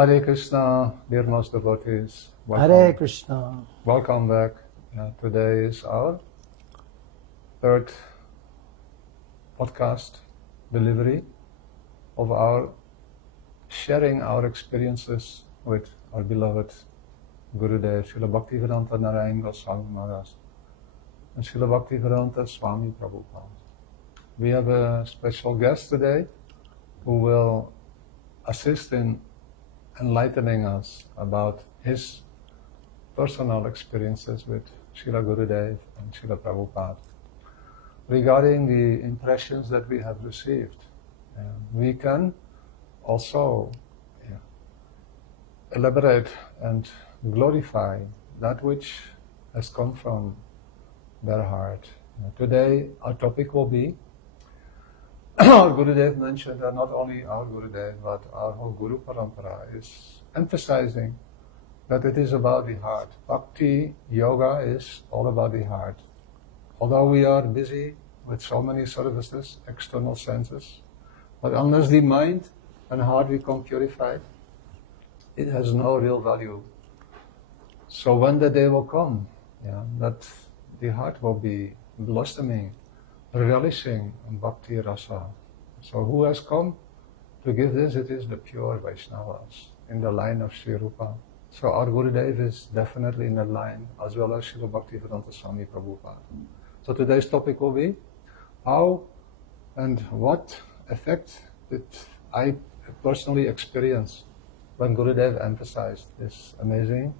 Hare Krishna, dear most devotees. Hare Krishna. Welcome back. Today is our third podcast delivery of our sharing our experiences with our beloved Gurudev, Srila Bhaktivedanta Narayan Goswami Maharaj and Srila Bhaktivedanta Swami Prabhupada. We have a special guest today who will assist in enlightening us about his personal experiences with Srila Gurudev and Srila Prabhupada regarding the impressions that we have received. We can also elaborate and glorify that which has come from their heart. Today our topic will be our Gurudev mentioned that not only our Gurudev but our whole Guru Parampara is emphasizing that it is about the heart. Bhakti Yoga is all about the heart. Although we are busy with so many services, external senses, but unless the mind and heart become purified, it has no real value. So when the day will come, that the heart will be blossoming, relishing Bhakti Rasa. So who has come to give this? It is the pure Vaishnavas in the line of Sri Rupa. So our Gurudev is definitely in the line, as well as Srila Bhaktivedanta Swami Prabhupada. So today's topic will be how and what effect did I personally experience when Gurudev emphasized this amazing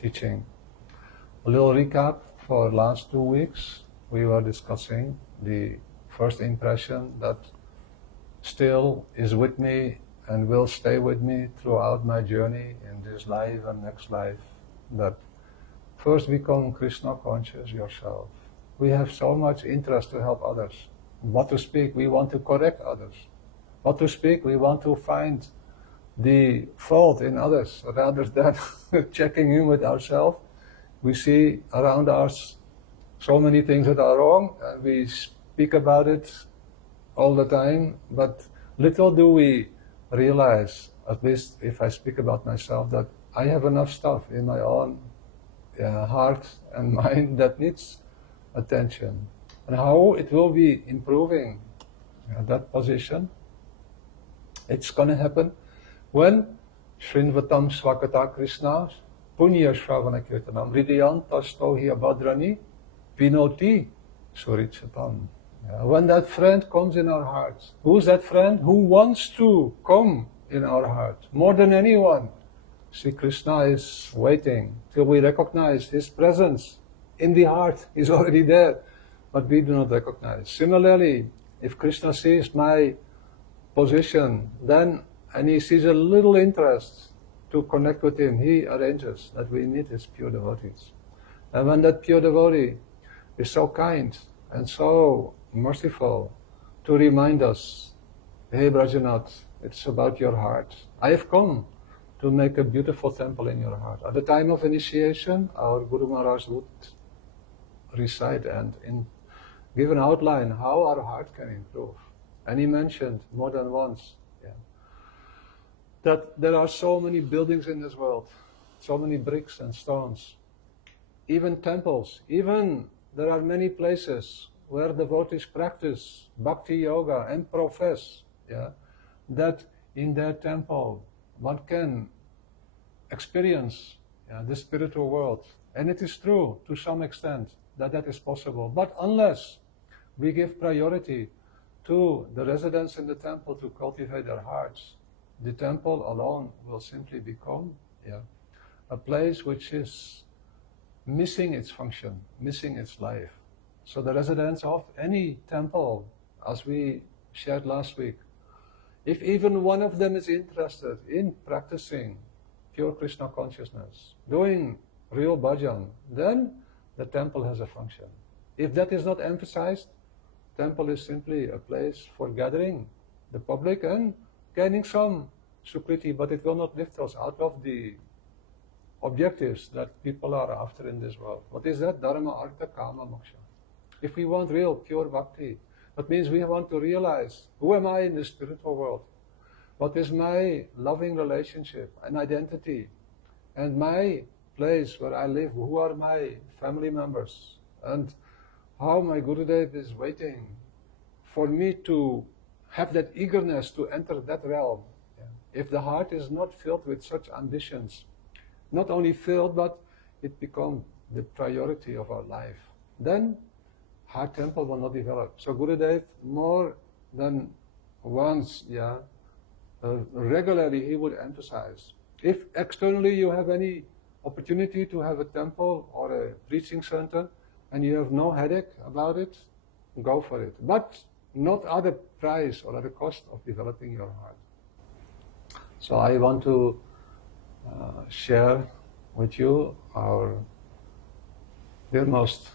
teaching. A little recap for last 2 weeks. We were discussing the first impression that still is with me and will stay with me throughout my journey in this life and next life, that first become Krishna conscious yourself. We have so much interest to help others. What to speak, we want to correct others. What to speak, we want to find the fault in others rather than checking in with ourselves. We see around us so many things that are wrong, and we speak about it all the time, but little do we realize, at least if I speak about myself, that I have enough stuff in my own heart and mind that needs attention. And how it will be improving that position, it's going to happen when Shrinvatam Swakata Krishna Punya Shravana Kirtanam Hridayantasto hi abhadrani Vinoti Surichatam. When that friend comes in our hearts, who's that friend? Who wants to come in our heart more than anyone? Sri Krishna is waiting till we recognize his presence in the heart. He's already there, but we do not recognize. Similarly, if Krishna sees my position, then and he sees a little interest to connect with him, he arranges that we meet his pure devotees. And when that pure devotee is so kind and so merciful to remind us, hey Brajanath, it's about your heart. I have come to make a beautiful temple in your heart. At the time of initiation, our Guru Maharaj would recite and give an outline how our heart can improve. And he mentioned more than once that there are so many buildings in this world, so many bricks and stones, even temples, even there are many places where devotees practice bhakti yoga and profess that in their temple one can experience the spiritual world. And it is true to some extent that is possible. But unless we give priority to the residents in the temple to cultivate their hearts, the temple alone will simply become a place which is missing its function, missing its life. So the residents of any temple, as we shared last week, if even one of them is interested in practicing pure Krishna consciousness, doing real bhajan, then the temple has a function. If that is not emphasized, temple is simply a place for gathering the public and gaining some sukriti, but it will not lift us out of the objectives that people are after in this world. What is that? Dharma, artha, kama, moksha. If we want real, pure bhakti, that means we want to realize, who am I in the spiritual world? What is my loving relationship and identity? And my place where I live, who are my family members? And how my Gurudev is waiting for me to have that eagerness to enter that realm. If the heart is not filled with such ambitions, not only filled, but it becomes the priority of our life, then heart temple will not develop. So Gurudev, more than once, regularly he would emphasize, if externally you have any opportunity to have a temple or a preaching center and you have no headache about it, go for it. But not at the price or at the cost of developing your heart. So I want to share with you our dear most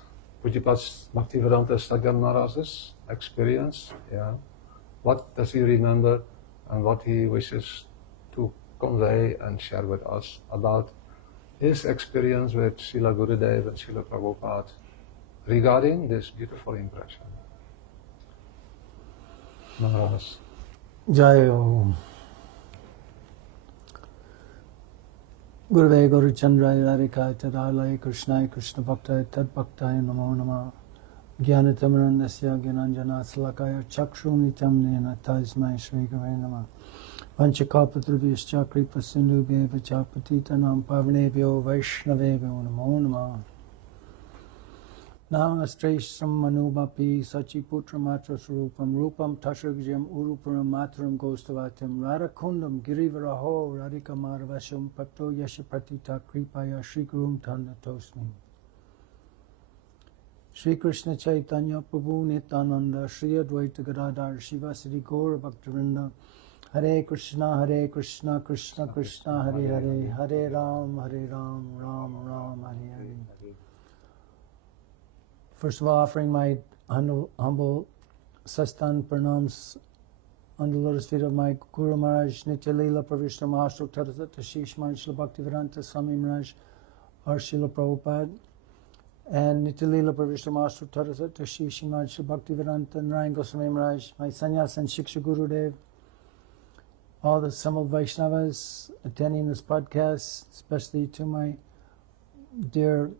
Pujipat Bhaktivedanta Sajjana Maharaja's experience. What does he remember and what he wishes to convey and share with us about his experience with Srila Gurudev and Srila Prabhupada regarding this beautiful impression. Maharaj. Jai Om. Gurave Guru Chandraya Radhikaya Tadalaya Krishnaya Krishna Bhaktaya Tad Bhaktaya Namo Nama Jnanatamarandasya Gyananjana Salakaya Chakshrumitam Nena Tasmai Shri Gurave Nama Panchakalpatrubhyascha Kripa Sindhubhyeva Chapatitanam Pavanebhyo Vaishnavebhyo Namo Nama Namastreshram Manubapi Sachiputra Matra Surupam Rupam Tashragajam Uruparam Matram Gostavatim Radhakundam Girivaraho Radhika Madhavasham Pato Yashapatita Kripaya Shri Gurum Tandatosmi Shri Krishna Chaitanya Prabhu Nityananda Shri Advaita Gadadhar Shiva Sri Gaura Bhaktivinoda Hare Krishna Krishna Krishna Hare Hare Hare Ram Ram Ram Hare Hare. First of all, offering my humble sastan pranams on the lotus feet of my Guru Maharaj, Nitya Leela Pravishna Mahashtra Tarasat Ashish Maharaj Srila Bhaktivedanta Swami Maharaj or Srila Prabhupada, and Nitya Leela Pravishna Mahashtra Tarasat Ashish Maharaj Srila Bhaktivedanta Narayan Goswami Maharaj, my Sannyas and Shiksha Gurudev, all the assembled Vaishnavas attending this podcast, especially to my dear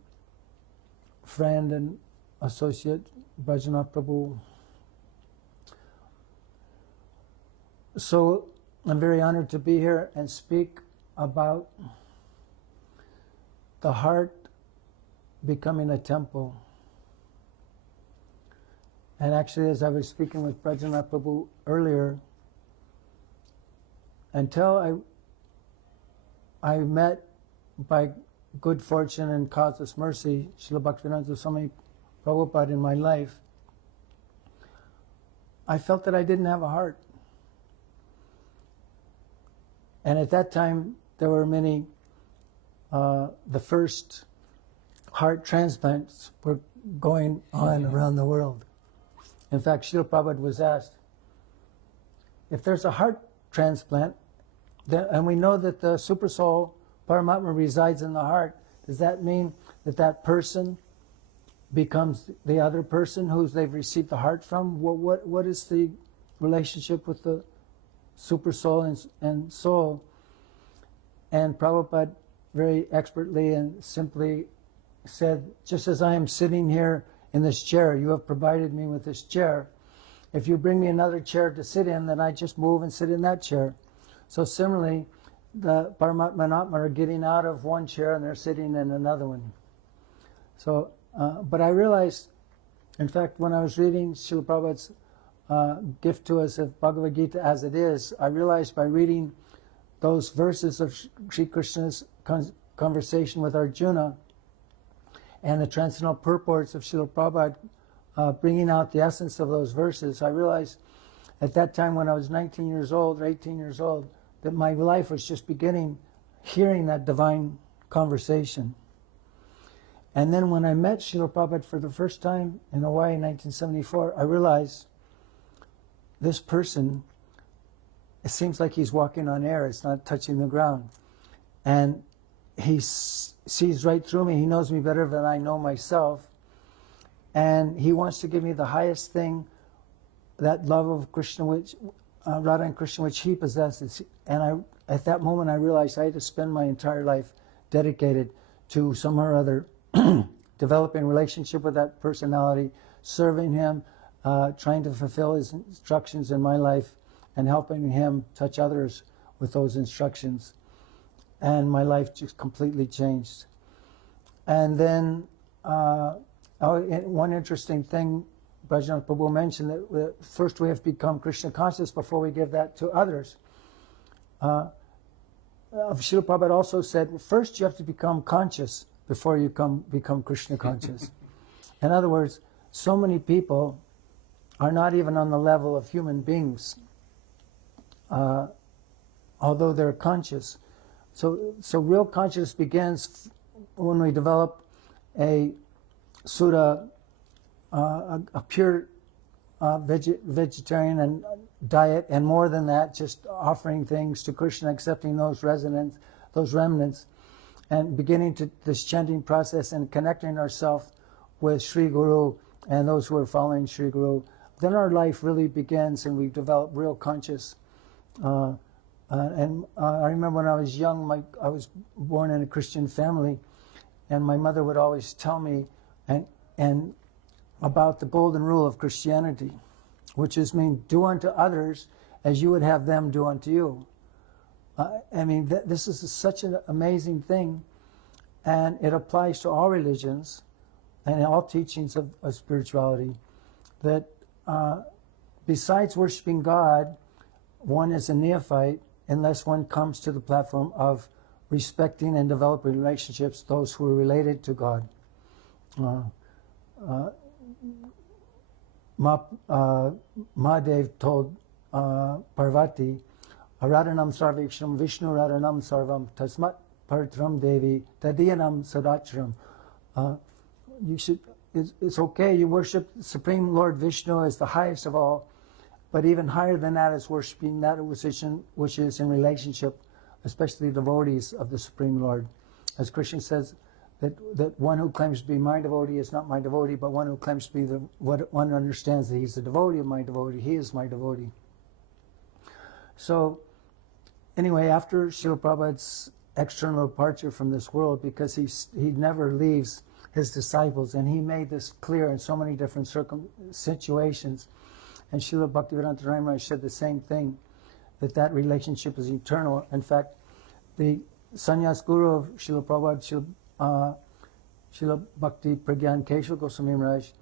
friend and associate Brajanath Prabhu. So I'm very honored to be here and speak about the heart becoming a temple. And actually, as I was speaking with Brajanath Prabhu earlier, until I met by good fortune and causeless mercy Srila Bhaktivedanta Swami Prabhupada in my life, I felt that I didn't have a heart. And at that time, there were many, the first heart transplants were going on around the world. In fact, Srila Prabhupada was asked, if there's a heart transplant, and we know that the Super Soul, Paramatma, resides in the heart, does that mean that that person becomes the other person whose they've received the heart from? What is the relationship with the Super Soul and Soul? And Prabhupada very expertly and simply said, just as I am sitting here in this chair, you have provided me with this chair. If you bring me another chair to sit in, then I just move and sit in that chair. So similarly, the Paramatma and Atma are getting out of one chair and they're sitting in another one. So, but I realized, in fact, when I was reading Srila Prabhupada's gift to us of Bhagavad Gita as it is, I realized by reading those verses of Sri Krishna's conversation with Arjuna and the transcendental purports of Srila Prabhupada bringing out the essence of those verses, I realized at that time when I was 19 years old or 18 years old that my life was just beginning hearing that divine conversation. And then when I met Srila Prabhupada for the first time in Hawaii in 1974, I realized this person, it seems like he's walking on air, it's not touching the ground. And he sees right through me, he knows me better than I know myself. And he wants to give me the highest thing, that love of Krishna, which Radha and Krishna, which he possesses. And at that moment, I realized I had to spend my entire life dedicated to somehow or other developing a relationship with that personality, serving him, trying to fulfill his instructions in my life, and helping him touch others with those instructions. And my life just completely changed. And then one interesting thing, Brajanath Prabhu mentioned that first we have to become Krishna conscious before we give that to others. Srila Prabhupada also said, first you have to become conscious before you become Krishna conscious. In other words, so many people are not even on the level of human beings, although they're conscious. So real consciousness begins when we develop a Sudha, a pure vegetarian and diet, and more than that, just offering things to Krishna, accepting those remnants, and beginning to this chanting process and connecting ourselves with Sri Guru and those who are following Sri Guru. Then our life really begins, and we develop real conscious. I remember when I was young, I was born in a Christian family, and my mother would always tell me and about the golden rule of Christianity, which is do unto others as you would have them do unto you. This is such an amazing thing, and it applies to all religions and all teachings of spirituality, that besides worshiping God, one is a neophyte unless one comes to the platform of respecting and developing relationships, those who are related to God. Mahadev told Parvati, Radhanam Sarveksham Vishnu Radhanam Sarvam Tasmat Paritram Devi Tadiyanam Sadachram. It's okay, you worship the Supreme Lord Vishnu as the highest of all, but even higher than that is worshiping that which is in relationship, especially devotees of the Supreme Lord. As Krishna says, that one who claims to be my devotee is not my devotee, but one who claims to be one understands that he's the devotee of my devotee, he is my devotee. So, anyway, after Srila Prabhupada's external departure from this world, because he never leaves his disciples, and he made this clear in so many different situations, and Srila Bhaktivedanta Maharaj said the same thing, that relationship is eternal. In fact, the sannyas guru of Srila Prabhupada, Srila Bhakti Pragyan Keshava Goswami Maharaj,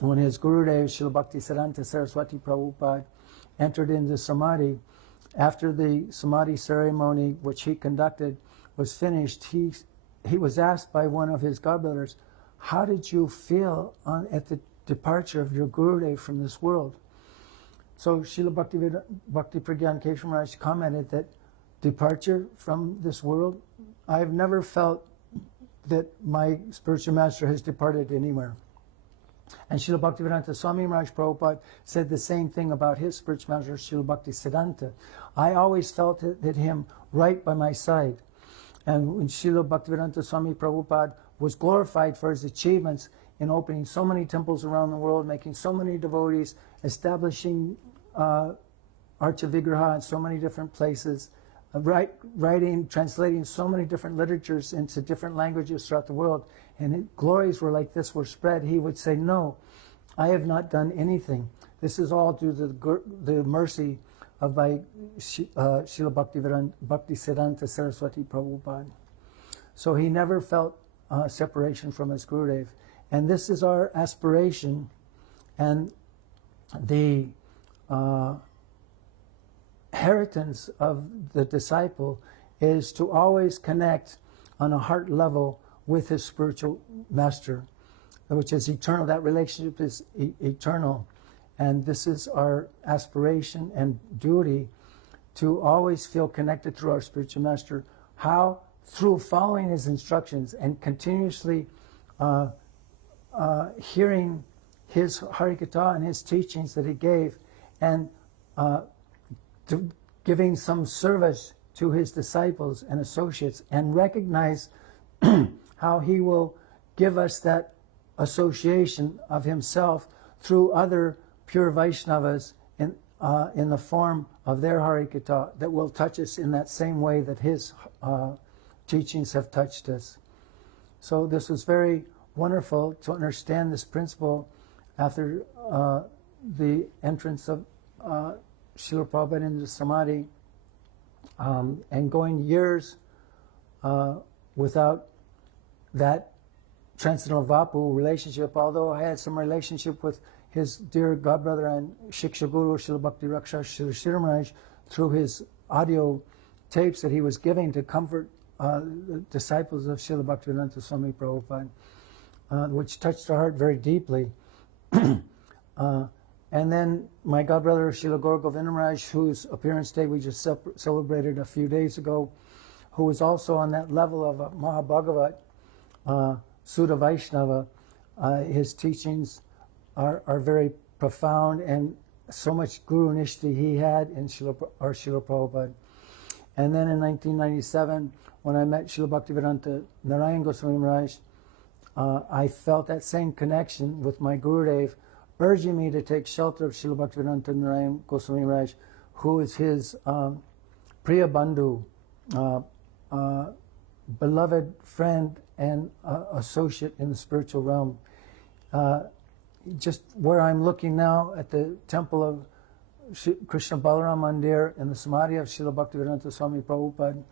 when his Gurudev Srila Bhakti Siddhanta Saraswati Prabhupada entered into Samadhi, after the Samadhi ceremony which he conducted was finished, he was asked by one of his godbrothers, how did you feel at the departure of your Gurudev from this world? So Srila Bhakti Pragyan Keshava Maharaj commented that departure from this world, I have never felt that my spiritual master has departed anywhere. And Srila Bhaktivedanta Swami Maharaj Prabhupada said the same thing about his spiritual master, Srila Bhakti Siddhanta. I always felt that him right by my side. And when Srila Bhaktivedanta Swami Prabhupada was glorified for his achievements in opening so many temples around the world, making so many devotees, establishing Archa Vigraha in so many different places, writing, translating so many different literatures into different languages throughout the world, and glories were like this were spread, he would say, no, I have not done anything. This is all due to the mercy of my Srila Bhakti Siddhanta Saraswati Prabhupada. So he never felt separation from his Gurudev. And this is our aspiration, and the inheritance of the disciple is to always connect on a heart level with his spiritual master, which is eternal. That relationship is eternal. And this is our aspiration and duty, to always feel connected through our spiritual master. How? Through following his instructions and continuously hearing his Harikatha and his teachings that he gave, and giving some service to his disciples and associates, and recognize how he will give us that association of himself through other pure Vaishnavas in the form of their Harikatha that will touch us in that same way that his teachings have touched us. So this was very wonderful to understand this principle after the entrance of Srila Prabhupada into Samadhi, and going years without that transcendental Vapu relationship, although I had some relationship with his dear godbrother and Shiksha Guru, Srila Bhakti Raksha Srila Shiramaraj, through his audio tapes that he was giving to comfort the disciples of Srila Bhaktivedanta Swami Prabhupada, which touched our heart very deeply. And then my godbrother Srila Gaur Govindamaraj, whose appearance day we just celebrated a few days ago, who was also on that level of a Mahabhagavat, Sudha Vaishnava. His teachings are very profound, and so much Guru Nishti he had in Srila Prabhupada. And then in 1997, when I met Srila Bhaktivedanta Narayan Goswami Maharaj, I felt that same connection with my Gurudev, urging me to take shelter of Srila Bhaktivedanta Narayan Goswami Maharaj, who is his Priya Bandhu, beloved friend and associate in the spiritual realm. Just where I'm looking now at the temple of Krishna Balaram Mandir in the Samadhi of Srila Bhaktivedanta Swami Prabhupada,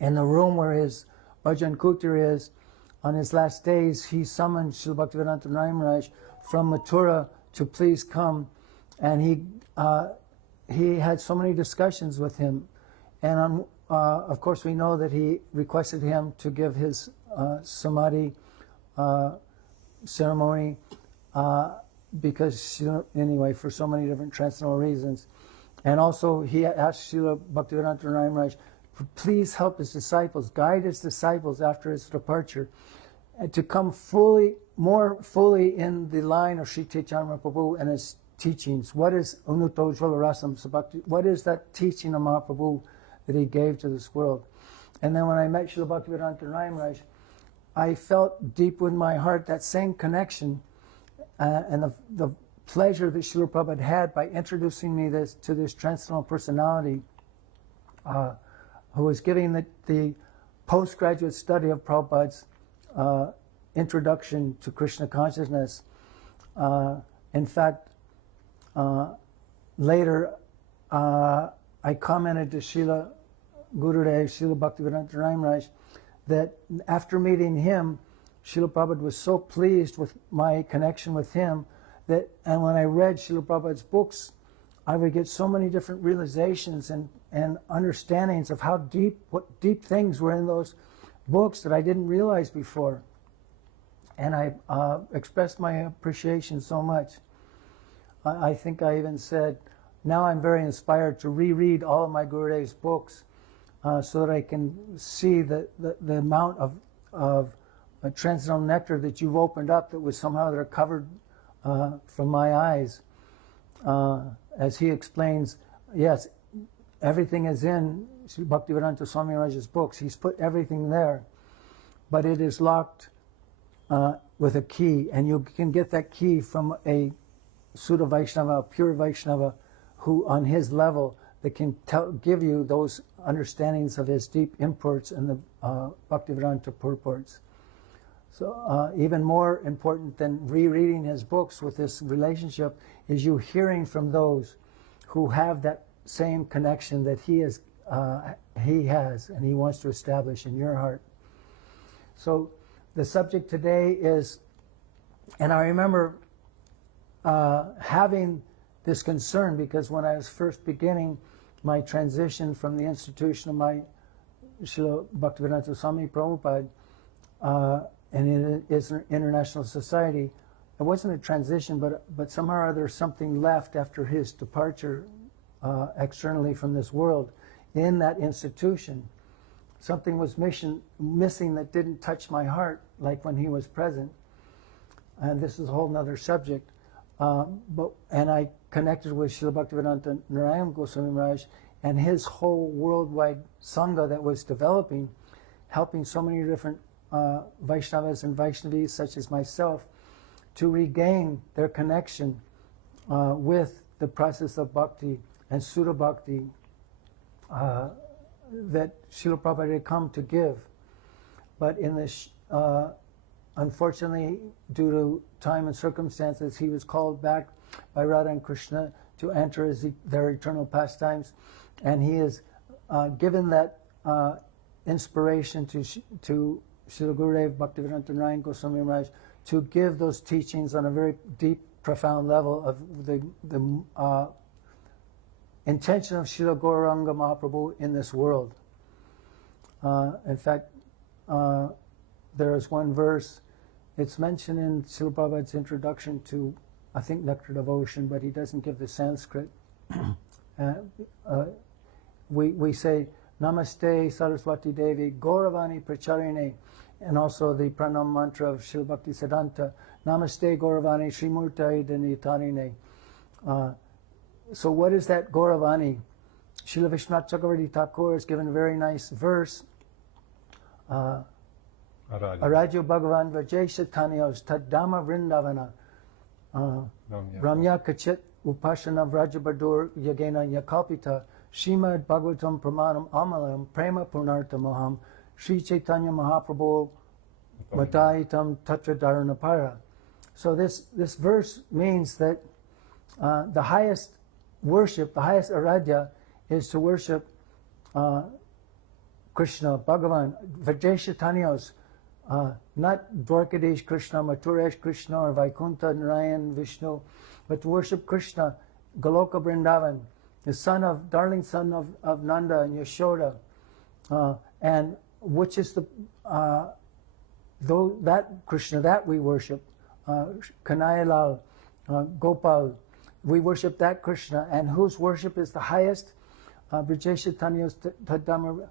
in the room where his Bhajan Kutir is, on his last days, he summoned Srila Bhaktivedanta Narayan Maharaj from Mathura to please come, and he had so many discussions with him, and of course we know that he requested him to give his Samadhi ceremony because, anyway, for so many different transcendental reasons. And also he asked Srila Bhaktivedanta Narayan Maharaj, please help his disciples, guide his disciples after his departure, to come more fully in the line of Sri Chaitanya Mahaprabhu and his teachings. What is Unuto Jvalarasam Sabhakti? What is that teaching of Mahaprabhu that he gave to this world? And then when I met Srila Bhaktivedanta Narayan Maharaj, I felt deep in my heart that same connection and the pleasure that Srila Prabhupada had by introducing me to this transcendental personality who was giving the postgraduate study of Prabhupada's introduction to Krishna consciousness. In fact, later I commented to Srila Gurudev, Srila Bhaktivedanta Narayan Maharaj, that after meeting him, Srila Prabhupada was so pleased with my connection with him and when I read Srila Prabhupada's books, I would get so many different realizations and understandings of what deep things were in those books that I didn't realize before. And I expressed my appreciation so much. I think I even said, now I'm very inspired to reread all of my Gurudev's books so that I can see the amount of transcendental nectar that you've opened up that was somehow they're covered from my eyes. As he explains, yes, everything is in Sri Bhaktivedanta Swami Maharaj's books. He's put everything there, but it is locked with a key, and you can get that key from a Sudha Vaishnava, a pure Vaishnava, who on his level that can give you those understandings of his deep imports and the Bhaktivedanta purports. So even more important than rereading his books with this relationship is you hearing from those who have that same connection that he has and he wants to establish in your heart. So the subject today is, and I remember having this concern because when I was first beginning my transition from the institution of my Srila Bhaktivedanta Swami Prabhupada and in his international society, it wasn't a transition, but somehow or other something left after his departure externally from this world in that institution. Something was missing that didn't touch my heart like when he was present. And this is a whole nother subject. And I connected with Srila Bhaktivedanta Narayan Goswami Maharaj and his whole worldwide Sangha that was developing, helping so many different Vaishnavas and Vaishnavis such as myself to regain their connection with the process of bhakti and Sudha bhakti that Srila Prabhupada had come to give. But in this, unfortunately, due to time and circumstances, he was called back by Radha and Krishna to enter their eternal pastimes, and he is given that inspiration to Srila Gurudev Bhaktivedanta Narayan Goswami Maharaj to give those teachings on a very deep, profound level of the intention of Srila Gauranga Mahaprabhu in this world. In fact, there is one verse, it's mentioned in Srila Prabhupada's introduction to, I think, Nectar Devotion, but he doesn't give the Sanskrit. We say, Namaste Saraswati Devi Gauravani Pracharine, and also the pranam mantra of Srila Bhakti Siddhanta, Namaste Gauravani Srimurtai Danitarine. So what is that Gauravani? Srila Vishwanath Chakravarti Thakur has given a very nice verse. Arajo Bhagavan Vajay Satanyos Taddama Vrindavana Ramya Kachit Upashana Vrajabadur Yagena Yakalpita Srimad Bhagavatam Pramanam Amalam Prema Purnartha Moham Sri Chaitanya Mahaprabhu Matayitam Tatra Dharanapara. So this verse means that the highest worship, the highest aradhya, is to worship Krishna, Bhagavan, Vajeshitanyos, not Dwarkadish Krishna, Mathuresh Krishna, or Vaikuntha, Narayan, Vishnu, but to worship Krishna, Goloka Vrindavan, the darling son of Nanda and Yashoda, and which is that Krishna that we worship, Kanayalal, Gopal, we worship that Krishna, and whose worship is the highest, Brajeshitanyos Tadama.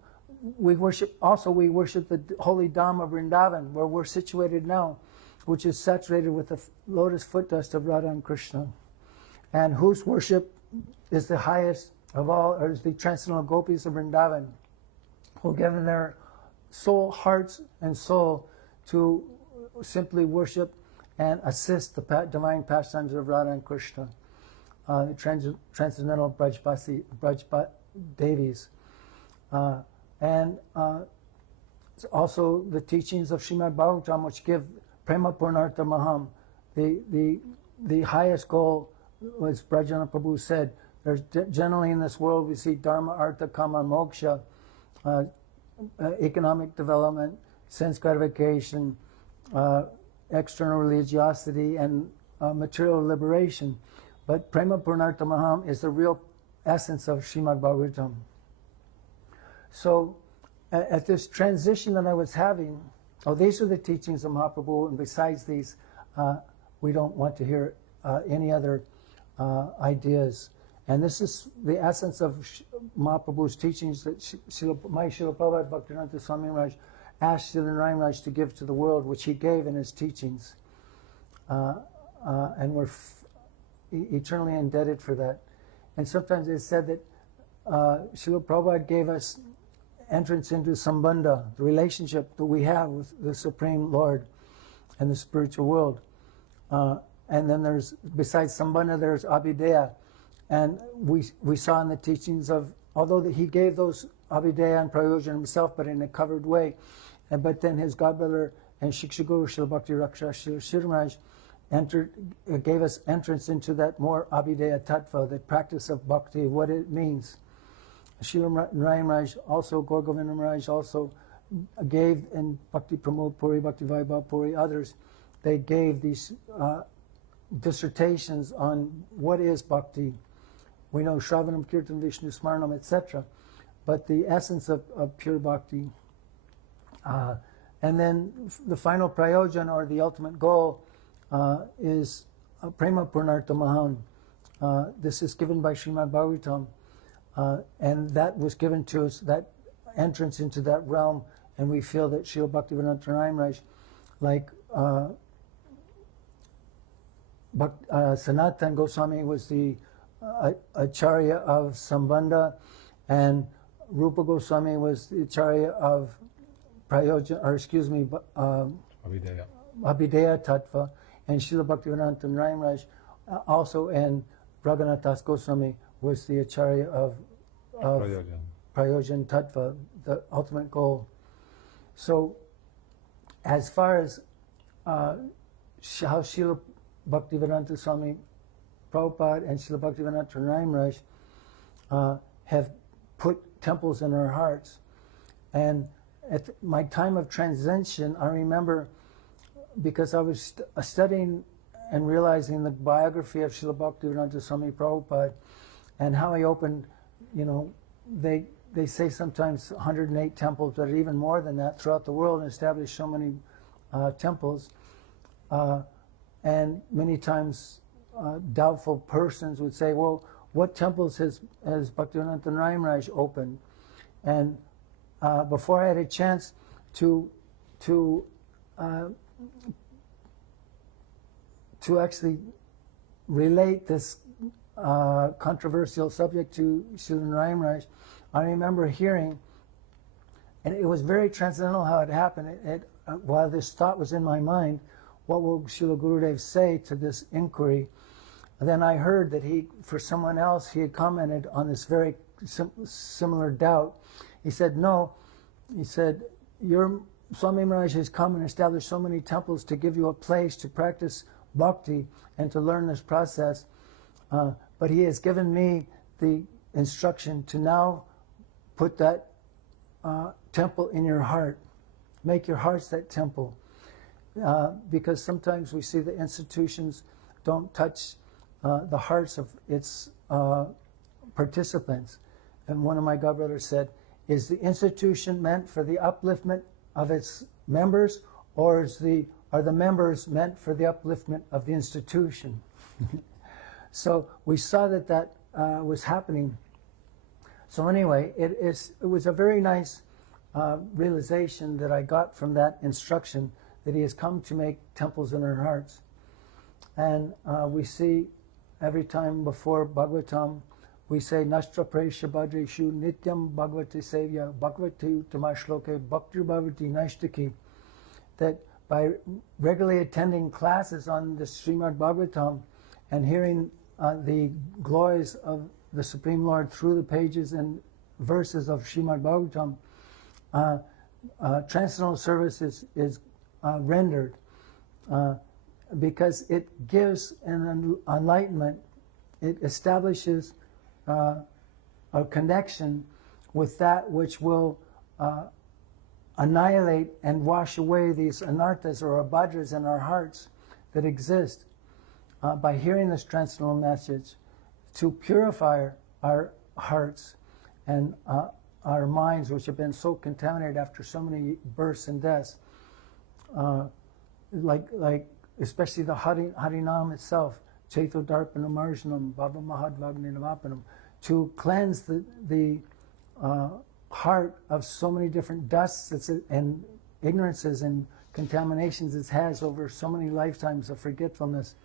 We worship the holy Dham of Vrindavan, where we're situated now, which is saturated with the lotus foot dust of Radha and Krishna, and whose worship is the highest of all, or is the transcendental gopis of Vrindavan, who given their soul, hearts, and soul to simply worship and assist the divine pastimes of Radha and Krishna, the transcendental Braj Devis. And also the teachings of Srimad Bhagavatam, which give Prema Purnartha Maham, the highest goal, as Brajanath Prabhu said. There's generally in this world we see Dharma, Artha, Kama, Moksha, economic development, sense gratification, external religiosity, and material liberation. But Prema Purnartha Maham is the real essence of Srimad Bhagavatam. So at this transition that I was having, these are the teachings of Mahaprabhu, and besides these, we don't want to hear any other ideas. And this is the essence of Mahaprabhu's teachings that my Srila Prabhupada Bhaktivedanta Swami Maharaj asked Srila Narayan Maharaj to give to the world, which he gave in his teachings. And we're eternally indebted for that. And sometimes it's said that Srila Prabhupada gave us entrance into Sambandha, the relationship that we have with the Supreme Lord and the spiritual world. And then there's, besides Sambandha, there's Abhideya. And we saw in the teachings of, although he gave those Abhideya and Prayojan himself, but in a covered way, but then his godbrother and Shikshaguru, Srila Bhakti Raksha, Srila Maharaj, gave us entrance into that more Abhideya Tattva, the practice of bhakti, what it means. Srila Narayan Maharaj, also Gaur Govinda Maharaj, also gave, and Bhakti Pramod Puri, Bhakti Vaibhav Puri, others, they gave these dissertations on what is bhakti. We know Shravanam, Kirtan, Vishnu, Smaranam, etc. But the essence of pure bhakti. And then the final prayojan, or the ultimate goal, is Prema Purnartha Maham. This is given by Srimad Bhagavatam. And that was given to us, that entrance into that realm, and we feel that Srila Bhaktivedanta Narayan Maharaj, like Sanatan Goswami was the Acharya of Sambandha, and Rupa Goswami was the Acharya of Prayojan, or excuse me, Abhideya Tattva, and Srila Bhaktivedanta Narayan Maharaj also, and Brajanath Das Goswami was the Acharya of Prayojan. Prayojan Tattva, the ultimate goal. So, as far as how Srila Bhaktivedanta Swami Prabhupada and Srila Bhaktivedanta Maharaj have put temples in our hearts, and at my time of transition, I remember, because I was studying and realizing the biography of Srila Bhaktivedanta Swami Prabhupada and how he opened, they say sometimes 108 temples, but even more than that throughout the world, and established so many temples. And many times doubtful persons would say, well, what temples has Bhaktivedanta Maharaj opened? And before I had a chance to actually relate this controversial subject to Srila Maharaj, I remember hearing, and it was very transcendental how it happened. While this thought was in my mind, what will Srila Gurudev say to this inquiry? And then I heard that for someone else, he had commented on this very similar doubt. He said, no, he said, your Swami Maharaj has come and established so many temples to give you a place to practice bhakti and to learn this process, but he has given me the instruction to now put that temple in your heart. Make your hearts that temple. Because sometimes we see the institutions don't touch the hearts of its participants. And one of my godbrothers said, is the institution meant for the upliftment of its members, or are the members meant for the upliftment of the institution? So we saw that was happening. So anyway, it was a very nice realization that I got from that instruction, that he has come to make temples in our hearts. And we see every time before Bhagavatam, we say, Nashtra Presha Bhadreshu Nityam Bhagavati Sevya Bhagavati Tamashloke Bhakti Bhavati Nashtaki, that by regularly attending classes on the Srimad Bhagavatam and hearing the glories of the Supreme Lord through the pages and verses of Srimad Bhagavatam, transcendental service is rendered because it gives an enlightenment. It establishes a connection with that which will annihilate and wash away these anarthas or abhadras in our hearts that exist by hearing this transcendental message, to purify our hearts and our minds, which have been so contaminated after so many births and deaths, like especially the Harinam itself, Chaito Darpanam Arjanam Bhava Mahadvagni Navapanam, to cleanse the heart of so many different dusts and ignorances and contaminations it has over so many lifetimes of forgetfulness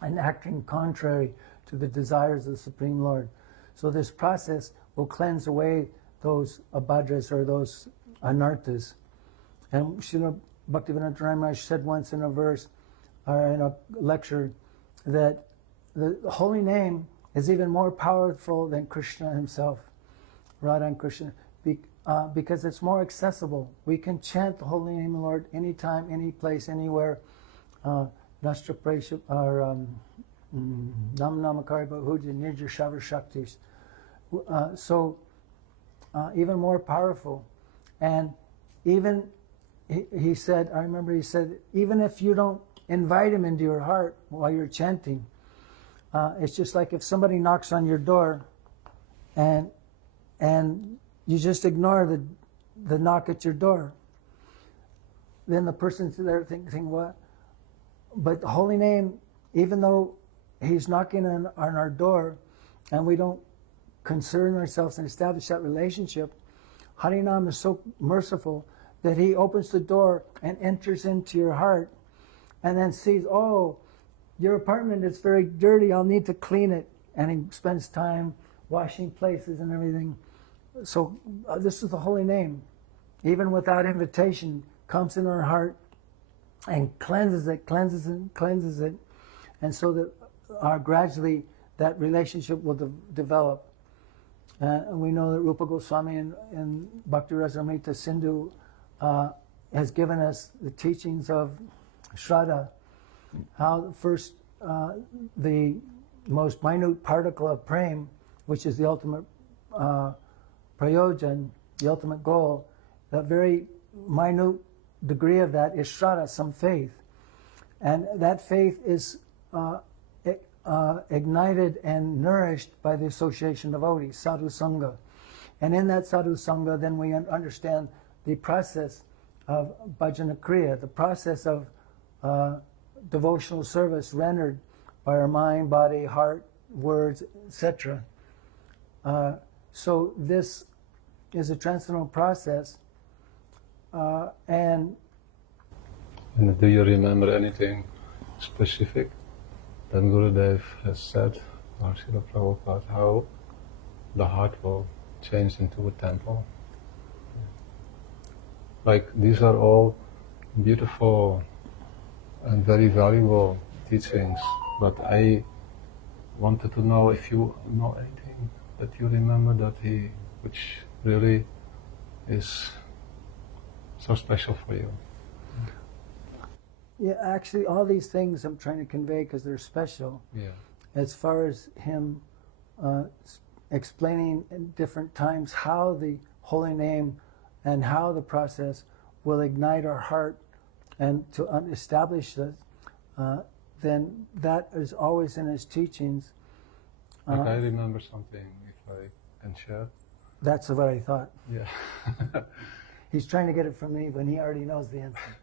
and acting contrary to the desires of the Supreme Lord. So this process will cleanse away those abhadras or those anarthas. And Srila Bhaktivedanta Maharaj said once in a verse, or in a lecture, that the holy name is even more powerful than Krishna himself, Radha and Krishna, because it's more accessible. We can chant the holy name of the Lord anytime, any place, anywhere. Nashtra Presha, or Nam Namakari Bahuja Nirja Shavar Shaktis. So even more powerful. And even, he said, I remember he said, even if you don't invite him into your heart while you're chanting, it's just like if somebody knocks on your door and you just ignore the knock at your door, then the person's there thinking, what? But the holy name, even though he's knocking on our door and we don't concern ourselves and establish that relationship, Harinam is so merciful that he opens the door and enters into your heart and then sees, oh, your apartment is very dirty, I'll need to clean it. And he spends time washing places and everything. So this is the holy name. Even without invitation, comes in our heart and cleanses it. And so that gradually that relationship will develop. And we know that Rupa Goswami in Bhakti Rasamrita Sindhu has given us the teachings of Shraddha, how first the most minute particle of prem, which is the ultimate prayojan, the ultimate goal, that very minute degree of that is Shraddha, some faith. And that faith is ignited and nourished by the association of devotees, sadhu sangha. And in that sadhu sangha, then we understand the process of bhajana kriya, the process of devotional service rendered by our mind, body, heart, words, etc. So this is a transcendental process, and do you remember anything specific that Gurudev has said, or Srila Prabhupada, how the heart will change into a temple? Like, these are all beautiful and very valuable teachings, but I wanted to know if you know anything that you remember that which really is so special for you. Yeah, actually, all these things I'm trying to convey because they're special. Yeah. As far as him explaining in different times how the holy name and how the process will ignite our heart and to establish this, then that is always in his teachings. Like I remember something, if I can share. That's what I thought. Yeah. He's trying to get it from me when he already knows the answer.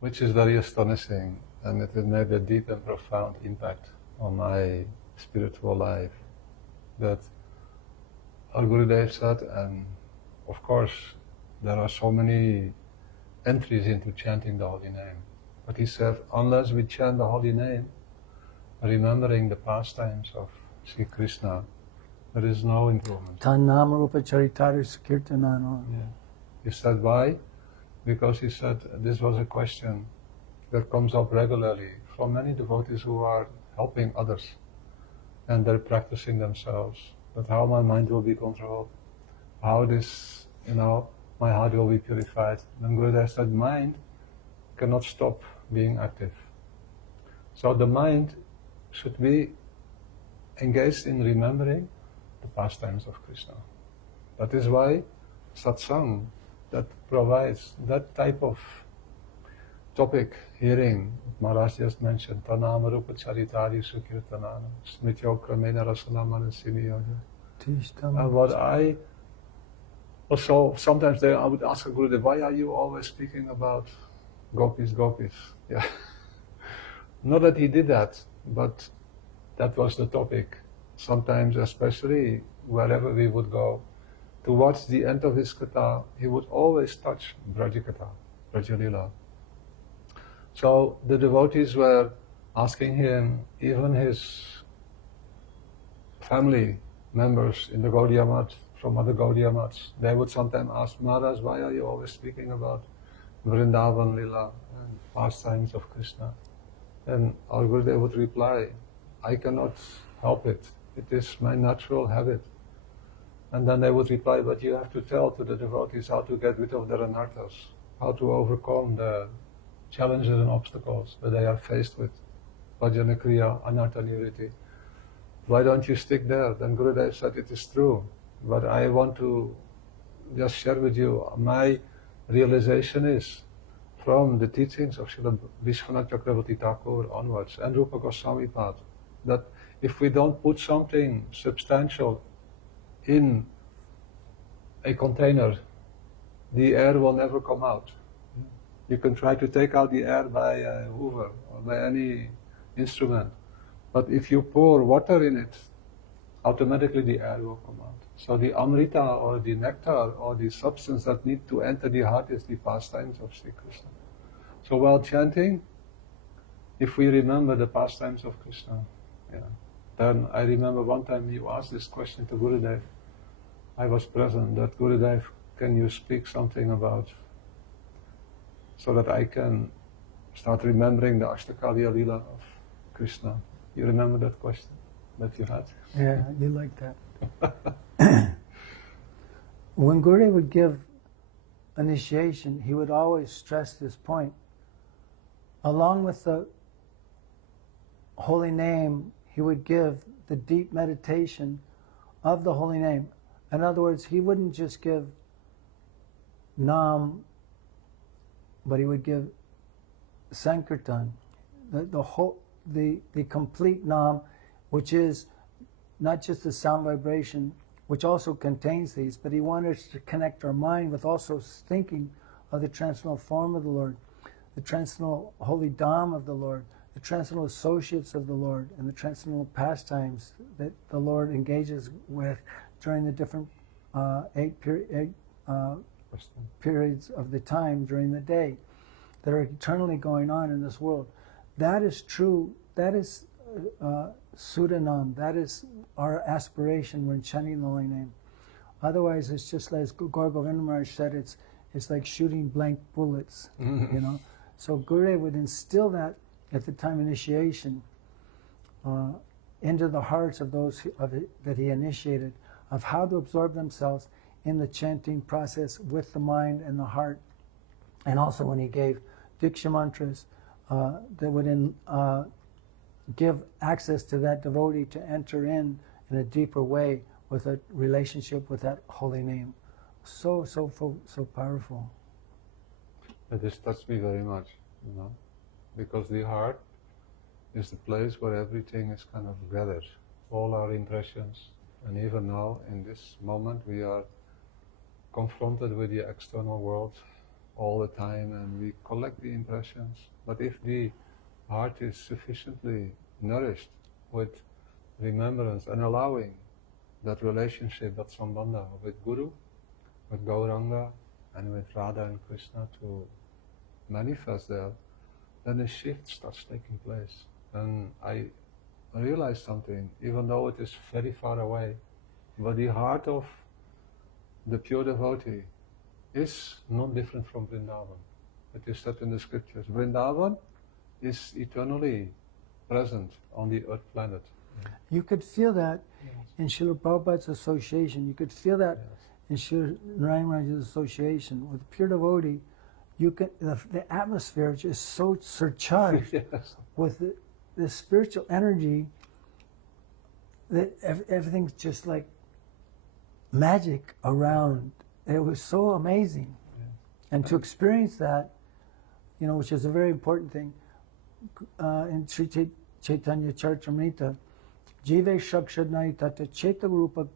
Which is very astonishing, and it has made a deep and profound impact on my spiritual life. That our Gurudev said, and of course there are so many entries into chanting the holy name, but he said, unless we chant the holy name, remembering the pastimes of Sri Krishna, there is no improvement. Tannama rupa charitari sakirtanano. Yeah. He said, why? Because he said this was a question that comes up regularly from many devotees who are helping others and they're practicing themselves. But how my mind will be controlled, how this, my heart will be purified. And Gurudev said, mind cannot stop being active. So the mind should be engaged in remembering the pastimes of Krishna. That is why satsang, that provides that type of topic, hearing, Maharaja just mentioned, Pranama Rupa Charitari Sukirtanana, Smityo Kramena Rasanamana Simiyoja. And what I also, sometimes I would ask a Gurudev, why are you always speaking about gopis? Yeah. Not that he did that, but that was the topic. Sometimes, especially wherever we would go, towards the end of his katha, he would always touch Brajakatha, Brajalila. So the devotees were asking him, even his family members in the Gaudiya Math, from other Gaudiya Maths, they would sometimes ask, Maharaj, why are you always speaking about Vrindavan Lila and pastimes of Krishna? And our Gurudev would reply, I cannot help it. It is my natural habit. And then they would reply, but you have to tell to the devotees how to get rid of their anarthas, how to overcome the challenges and obstacles that they are faced with. Bhajana Kriya, Anartha Nivritti. Why don't you stick there? Then Gurudev said, it is true, but I want to just share with you, my realization is, from the teachings of Srila Vishwanath Chakravarti Thakur onwards, and Rupa Goswami Pad, that if we don't put something substantial in a container, the air will never come out. You can try to take out the air by a hoover or by any instrument, but if you pour water in it, automatically the air will come out. So the amrita or the nectar or the substance that need to enter the heart is the pastimes of Sri Krishna. So while chanting, if we remember the pastimes of Krishna, then I remember one time you asked this question to Gurudev. I was present, that Gurudev, can you speak something about, so that I can start remembering the Ashtakaliya Lila of Krishna. You remember that question that you had? Yeah, you like that. When Gurudev would give initiation, he would always stress this point. Along with the holy name, he would give the deep meditation of the holy name. In other words, he wouldn't just give Nam, but he would give Sankirtan, the complete Nam, which is not just the sound vibration, which also contains these, but he wanted us to connect our mind with also thinking of the transcendental form of the Lord, the transcendental holy Dham of the Lord, the transcendental associates of the Lord, and the transcendental pastimes that the Lord engages with during the different eight periods of the time during the day that are eternally going on in this world. That is true. That is Sudanam. That is our aspiration when chanting the holy name. Otherwise, it's just as Gaur Govinda Maharaj said, it's like shooting blank bullets, you know. So Gurudev would instill that at the time of initiation into the hearts of those that he initiated, of how to absorb themselves in the chanting process with the mind and the heart. And also when he gave Diksha mantras that would give access to that devotee to enter in a deeper way with a relationship with that holy name. So powerful. This touched me very much, you know, because the heart is the place where everything is kind of gathered, all our impressions. And even now, in this moment, we are confronted with the external world all the time, and we collect the impressions. But if the heart is sufficiently nourished with remembrance and allowing that relationship, that sambandha with Guru, with Gauranga, and with Radha and Krishna to manifest there, then a shift starts taking place. And I realized something, even though it is very far away, but the heart of the pure devotee is not different from Vrindavan. It is said in the scriptures, Vrindavan is eternally present on the earth planet. You could feel that in Srila Prabhupada's association. You could feel that in Srila Narayana Maharaj's association. With pure devotee, you can, the atmosphere is so surcharged with the spiritual energy that everything's just like magic around. It was so amazing. And to experience that, you know, which is a very important thing, in Sri Chaitanya Charitamrita, Jive Shakshadnai Tata Cheta Rupa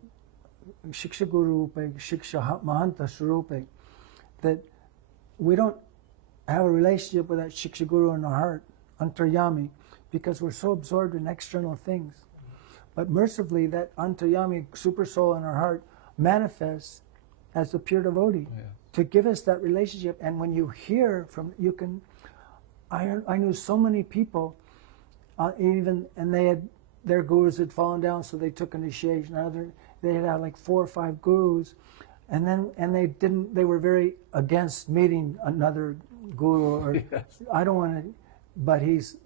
Shiksha Guru Rupa Shiksha Mahanta Swarupe, that we don't have a relationship with that Shiksha Guru in our heart, Antaryami, because we're so absorbed in external things. But mercifully, that Antaryami super soul in our heart manifests as the pure devotee to give us that relationship. And when you hear from, you can, I knew so many people, and they had, their gurus had fallen down, so they took initiation. They had like 4 or 5 gurus, and they were very against meeting another guru. Or I don't want to, but he's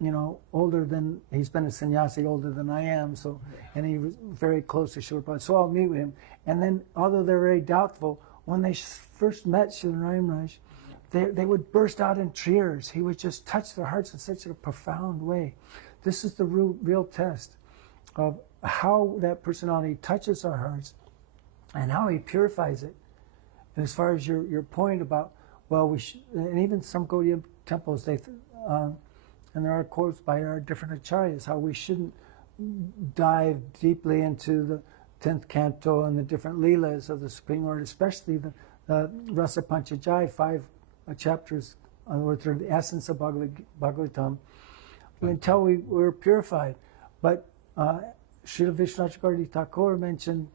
you know, older than, he's been a sannyasi older than I am, so, and he was very close to Srila Prabhupada, so I'll meet with him. And then, although they're very doubtful, when they first met Srila Narayana Maharaj, they would burst out in tears. He would just touch their hearts in such a profound way. This is the real test of how that personality touches our hearts and how he purifies it. And as far as your point about, well, and even some Gaudiya temples, and there are quotes by our different acharyas, how we shouldn't dive deeply into the 10th canto and the different leelas of the Supreme Lord, especially the Rasa Panchajaya, 5 chapters, which are the essence of Bhagavatam, until we're purified. But Srila Vishwanath Thakur mentioned,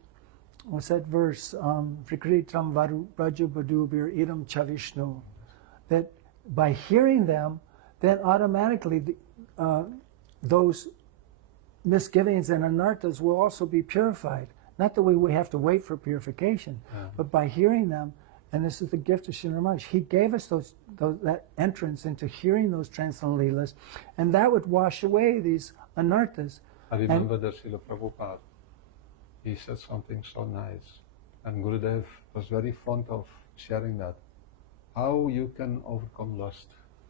what's that verse? Vikritam Varu Braju Badubir Idam Chavishnu. That by hearing them, then automatically those misgivings and anarthas will also be purified. Not that we have to wait for purification, but by hearing them And this is the gift of Srimam Maharaj. He gave us that entrance into hearing those transcendental leelas, and that would wash away these anarthas. I remember that Srila Prabhupada, he said something so nice, and Gurudev was very fond of sharing that. How you can overcome lust.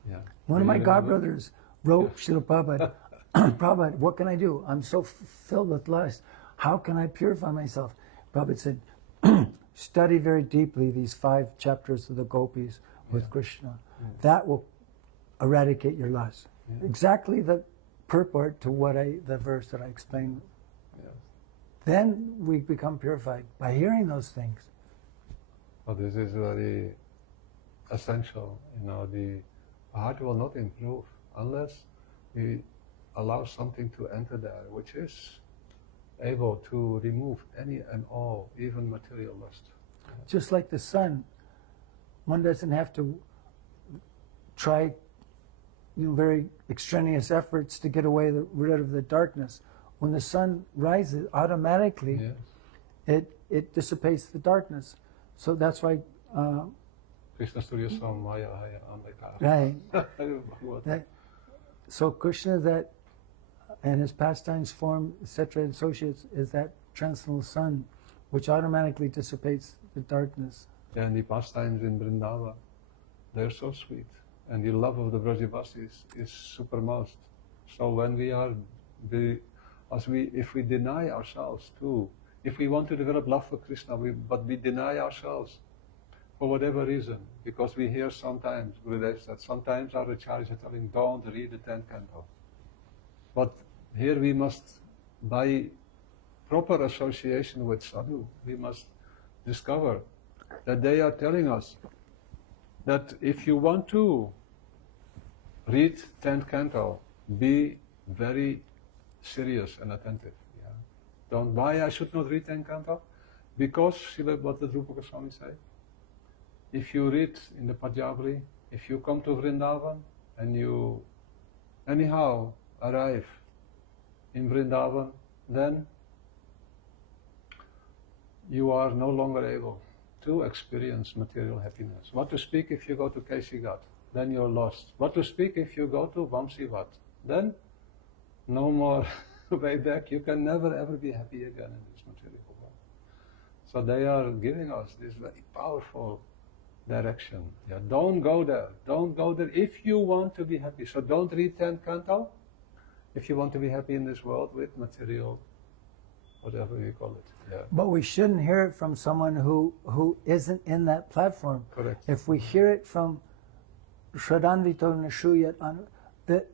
Yeah. One of my godbrothers wrote Srila Prabhupada, Prabhupada, what can I do? I'm so filled with lust. How can I purify myself? Prabhupada said, study very deeply these 5 chapters of the gopis with Krishna. That will eradicate your lust. Exactly the purport to the verse that I explained. Then we become purified by hearing those things. Well, this is very essential. The heart will not improve unless we allow something to enter there, which is able to remove any and all, even material lust. Just like the sun, one doesn't have to try very extraneous efforts to get rid of the darkness. When the sun rises, automatically it dissipates the darkness. So that's why Krishna Surya Samaya right. So Krishna, that and his pastimes, form, etc., associates, is that transcendental sun, which automatically dissipates the darkness. Yeah, and the pastimes in Vrindavan, they're so sweet. And the love of the Brajavasis is supermost. So when if we deny ourselves too, if we want to develop love for Krishna, but we deny ourselves for whatever reason, because we hear sometimes, Gurudev said, sometimes our acharyas are telling, don't read the 10th canto. But here we must, by proper association with sadhu, we must discover that they are telling us that if you want to read 10th canto, be very serious and attentive. Why I should not read 10th canto? Because, what did Rupa Goswami say? If you read in the Pajavali, if you come to Vrindavan and you anyhow arrive in Vrindavan, then you are no longer able to experience material happiness. What to speak if you go to Kesighat? Then you're lost. What to speak if you go to Vamsivat? Then no more way back. You can never ever be happy again in this material world. So they are giving us this very powerful direction. Don't go there. Don't go there if you want to be happy. So don't read 10th canto if you want to be happy in this world with material, whatever you call it. But we shouldn't hear it from someone who isn't in that platform. Correct. If we hear it from Shradanvito Nashuyat,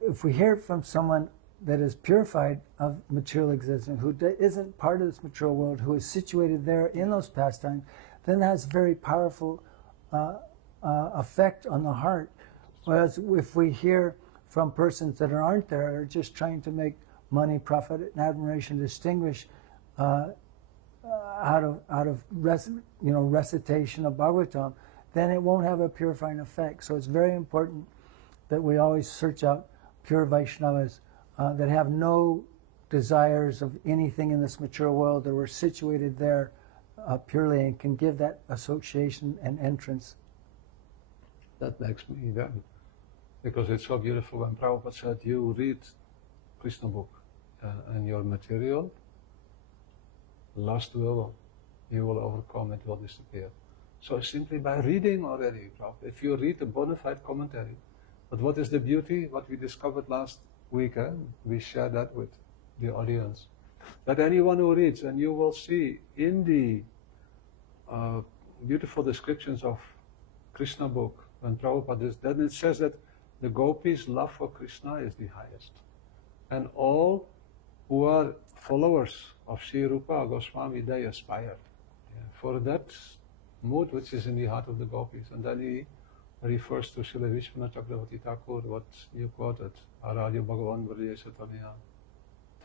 if we hear it from someone that is purified of material existence, who isn't part of this material world, who is situated there in those pastimes, then that has very powerful effect on the heart. Whereas if we hear from persons that aren't there, are just trying to make money, profit, and admiration, distinguish out of recitation of Bhagavatam, then it won't have a purifying effect. So it's very important that we always search out pure Vaishnavas that have no desires of anything in this material world, that were situated there purely and can give that association and entrance. That makes me then, because it's so beautiful when Prabhupada said, you read Krishna book and your material lust you will overcome, it will disappear. So simply by reading already, Prabhupada, if you read the bona fide commentary, but what is the beauty, what we discovered last week, we share that with the audience, that anyone who reads, and you will see in the beautiful descriptions of Krishna book, when Prabhupada is, then it says that the gopis' love for Krishna is the highest. And all who are followers of Sri Rupa Goswami, they aspire for that mood which is in the heart of the gopis. And then he refers to Srila Vishwanath Chakravarti Thakur, what you quoted, Aradya Bhagavan Vriyesatanya,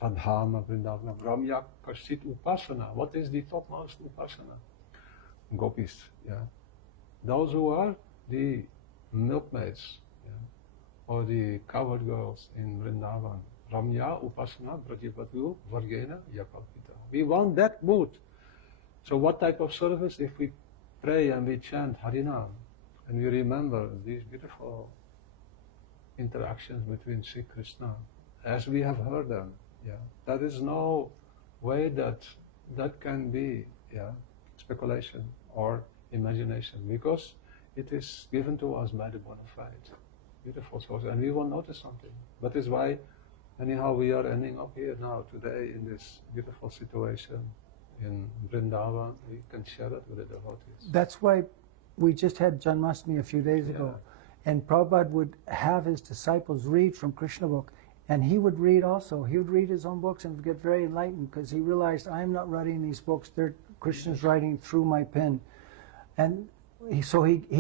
Tadhama Vrindavana, Ramya Kashit Upasana. What is the topmost Upasana? Gopis, those who are the milkmaids, or the cowherd girls in Vrindavan. Ramya Upasana Brajipatu Vargena Yakalpita. We want that mood. So what type of service? If we pray and we chant Harinam, and we remember these beautiful interactions between Sri Krishna, as we have heard them, there is no way that can be speculation or imagination, because it is given to us by the bona fide, beautiful source, and we will notice something. That is why, anyhow, we are ending up here now today in this beautiful situation in Vrindavan. We can share it with the devotees. That's why we just had Janmashtami a few days ago, and Prabhupada would have his disciples read from Krishna book, and he would read also. He would read his own books and would get very enlightened, because he realized, I'm not writing these books, Krishna's writing through my pen. And he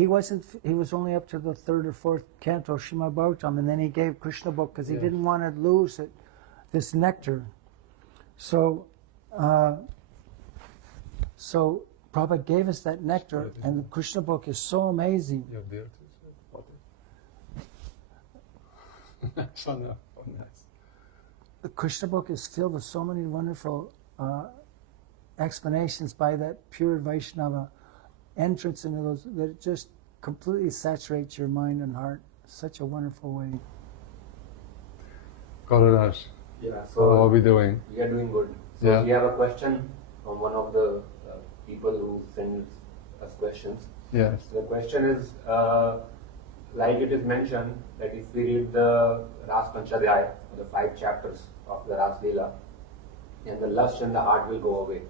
was only up to the third or fourth canto, Srimad Bhagavatam, and then he gave Krishna book because he didn't want to lose it, this nectar. So Prabhupada gave us that nectar, and the Krishna book is so amazing. Your beard is so nice. The Krishna book is filled with so many wonderful explanations by that pure Vaishnava entrance into those, that it just completely saturates your mind and heart. Such a wonderful way. Kalaraj, Yeah, so how are we doing? we are doing good. So we have a question from one of the people who sends us questions. Yes. The question is, like it is mentioned, that if we read the Ras Panchadhyaya, or the 5 chapters of the Ras Leela, then the lust in the heart will go away.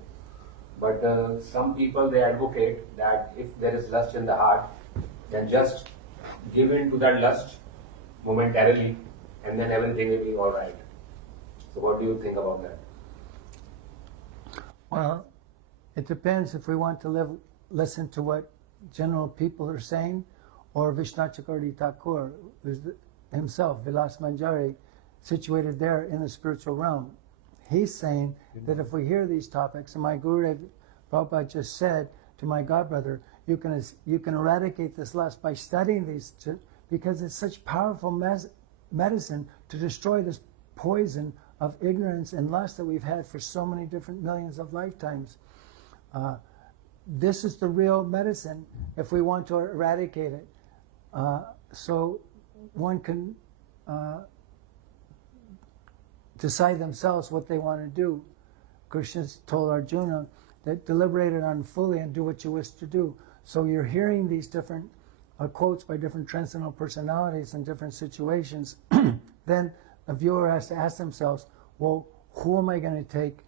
But some people, they advocate that if there is lust in the heart, then just give in to that lust momentarily, and then everything will be all right. So what do you think about that? Well, it depends if we want to listen to what general people are saying, or Vishnu Chakravarti Thakur, who's himself, Vilas Manjari, situated there in the spiritual realm. He's saying that if we hear these topics, and my Guru Prabhupada just said to my godbrother, you can eradicate this lust by studying these, because it's such powerful medicine to destroy this poison of ignorance and lust that we've had for so many different millions of lifetimes. This is the real medicine if we want to eradicate it. So one can decide themselves what they want to do. Krishna told Arjuna that deliberate it on fully and do what you wish to do. So you're hearing these different quotes by different transcendental personalities in different situations. Then a viewer has to ask themselves, well, who am I going to take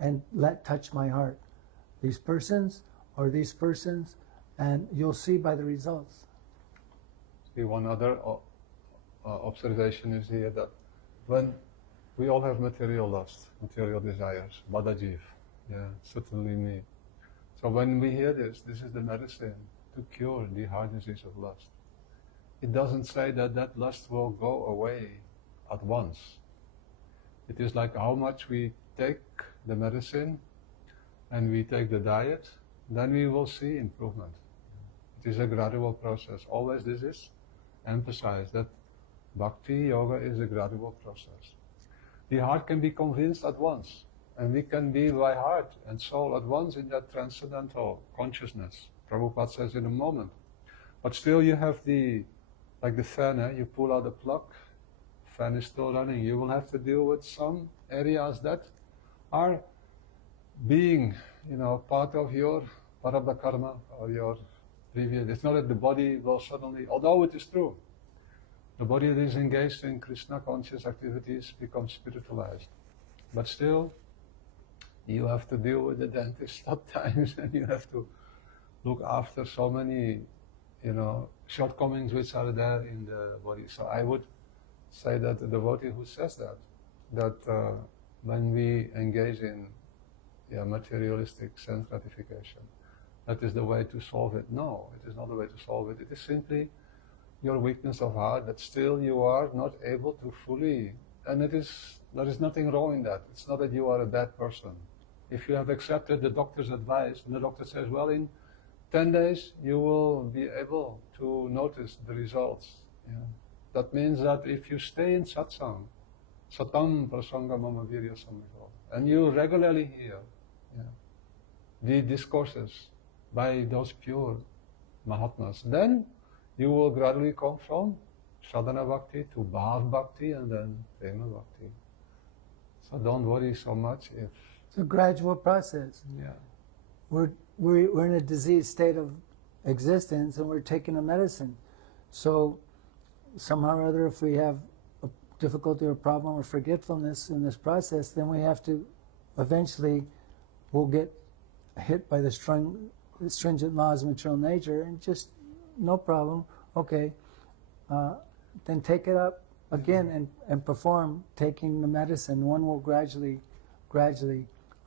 and let touch my heart? These persons or these persons? And you'll see by the results. See, one other observation is here that when we all have material lust, material desires, badajiv, certainly me. So when we hear this is the medicine to cure the heart disease of lust. It doesn't say that lust will go away at once. It is like how much we take the medicine and we take the diet, then we will see improvement. It is a gradual process. Always this is emphasized, that bhakti yoga is a gradual process. The heart can be convinced at once, and we can be by heart and soul at once in that transcendental consciousness. Prabhupada says in a moment. But still you have like the fan, you pull out the plug, fan is still running. You will have to deal with some areas that are being, part of your parabdha karma or your previous. It's not that the body will suddenly, although it is true, the body that is engaged in Krishna conscious activities becomes spiritualized. But still, you have to deal with the dentist at times, and you have to look after so many, shortcomings which are there in the body. So I would say that the devotee who says that when we engage in materialistic sense gratification, that is the way to solve it. No, it is not the way to solve it. It is simply your weakness of heart, that still you are not able to fully, and there is nothing wrong in that. It's not that you are a bad person. If you have accepted the doctor's advice, and the doctor says, well, in 10 days you will be able to notice the results. That means that if you stay in satsang, satam prasanga mama virya samito, and you regularly hear the discourses by those pure Mahatmas. Then you will gradually come from Sadhana Bhakti to Bhav Bhakti and then Prema Bhakti. So don't worry so much if... It's a gradual process. Yeah. We're in a diseased state of existence and we're taking a medicine. So somehow or other, if we have a difficulty or problem or forgetfulness in this process, then we have to eventually, we'll get hit by the stringent laws of material nature and just, no problem, okay, then take it up again and perform taking the medicine. One will gradually